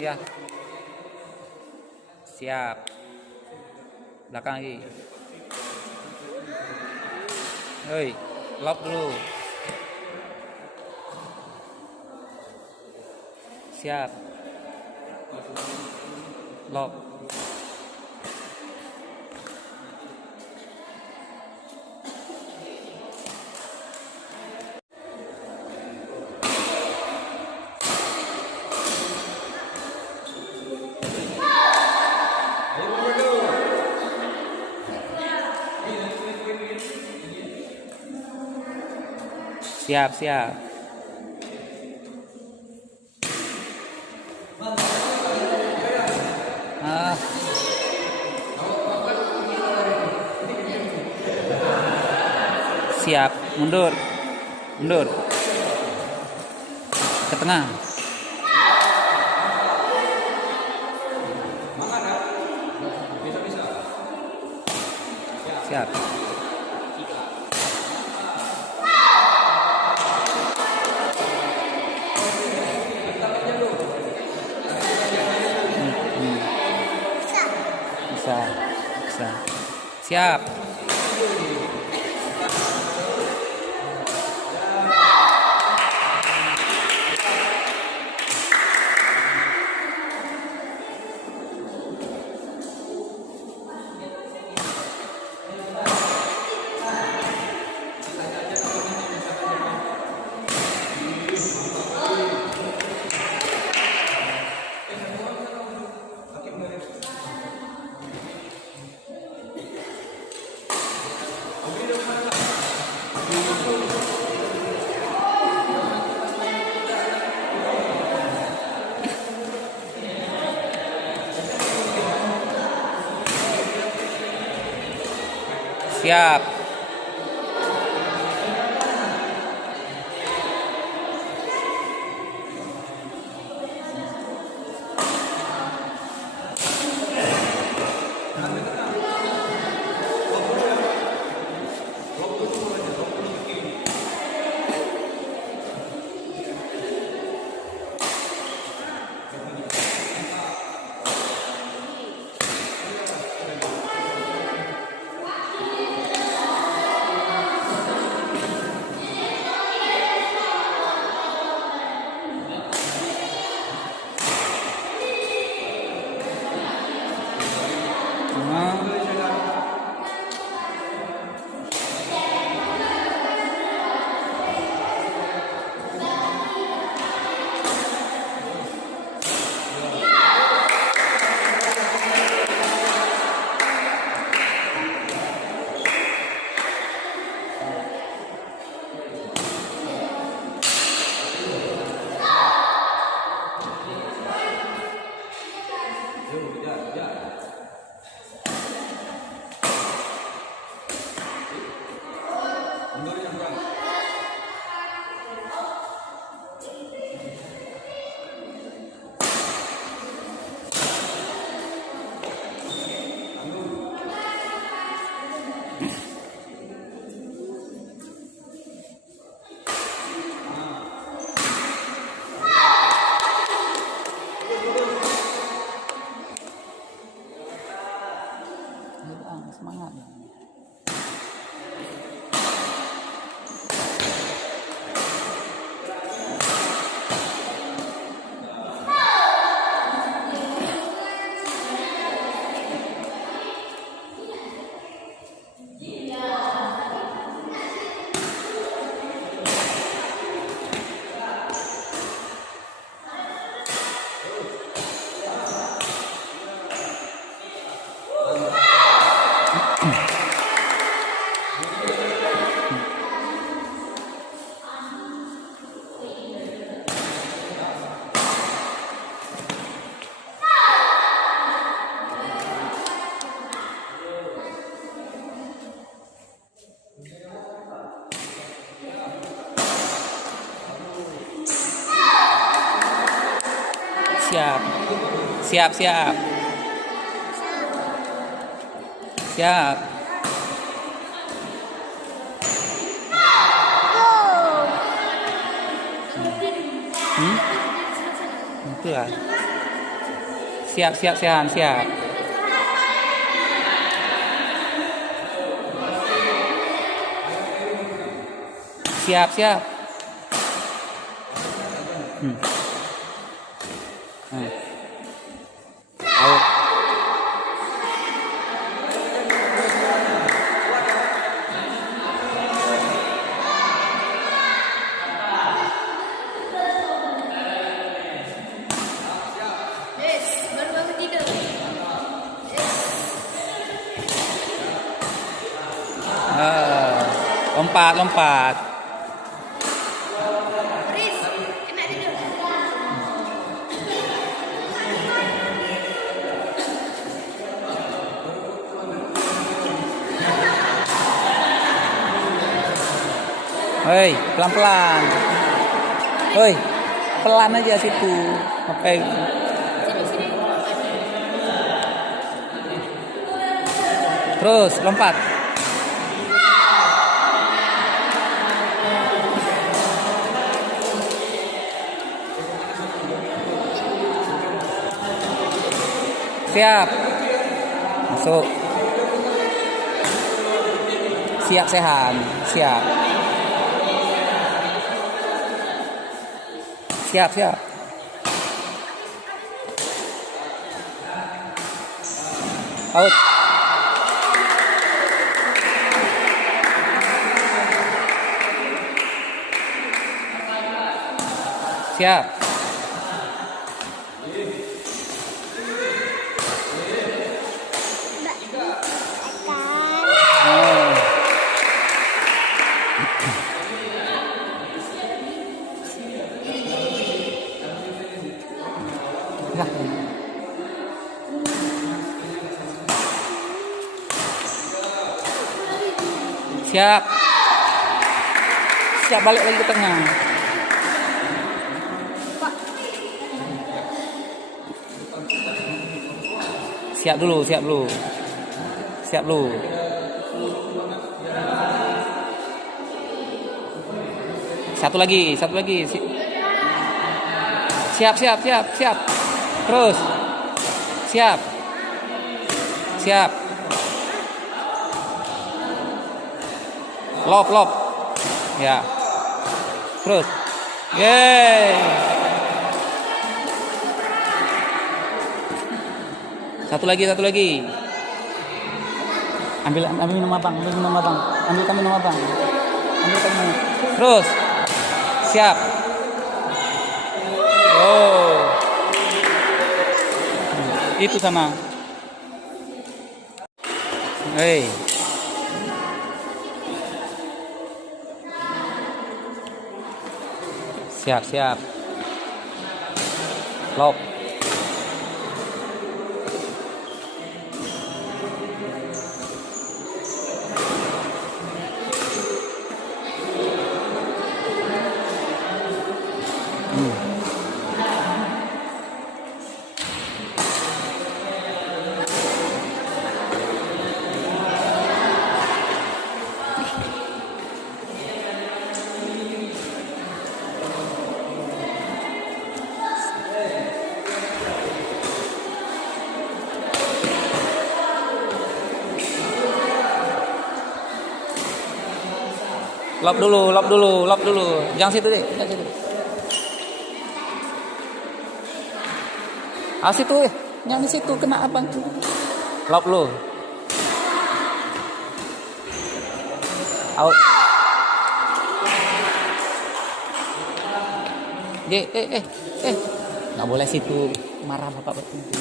Ya, siap. Belakang lagi. Hei, lock dulu. Siap. Lock. Siap, siap. Siap, mundur. Mundur. Ke tengah. Siap. Bisa. Siap. Siap. Semangat. Siap. Siap, siap. Siap. Itu lah. Siap, siap, Sehan, siap. Siap, siap. Ayo. Baru bangun tidur. Lompat, lompat. Riz, enak tidur. Hei, pelan-pelan. Hei, pelan aja situ. Ngapain? Sini. Terus, lompat. Siap. Masuk. Siap, Sehan. Siap. Siap, siap. Out. Siap. Oh. Ya. Siap. Siap, balik lagi ke tengah. Siap dulu, siap dulu. Siap dulu. Satu lagi, satu lagi. Siap, siap, siap, siap. Terus. Siap. Siap. Lop, lop. Ya. Terus. Yeay. Satu lagi, satu lagi. Ambil minum abang, ambil minum abang. Ambilkan minum abang. Ambilkan minum. Terus. Siap. Oh. Itu sana. Hei. Siap, siap. Lop. Lop dulu, lop dulu, lop dulu. Jangan situ deh, jangan situ. Ah situ, jangan di situ, kena abang. Lop dulu. Out. Nggak boleh situ, marah bapak berhenti.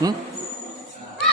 Hmm?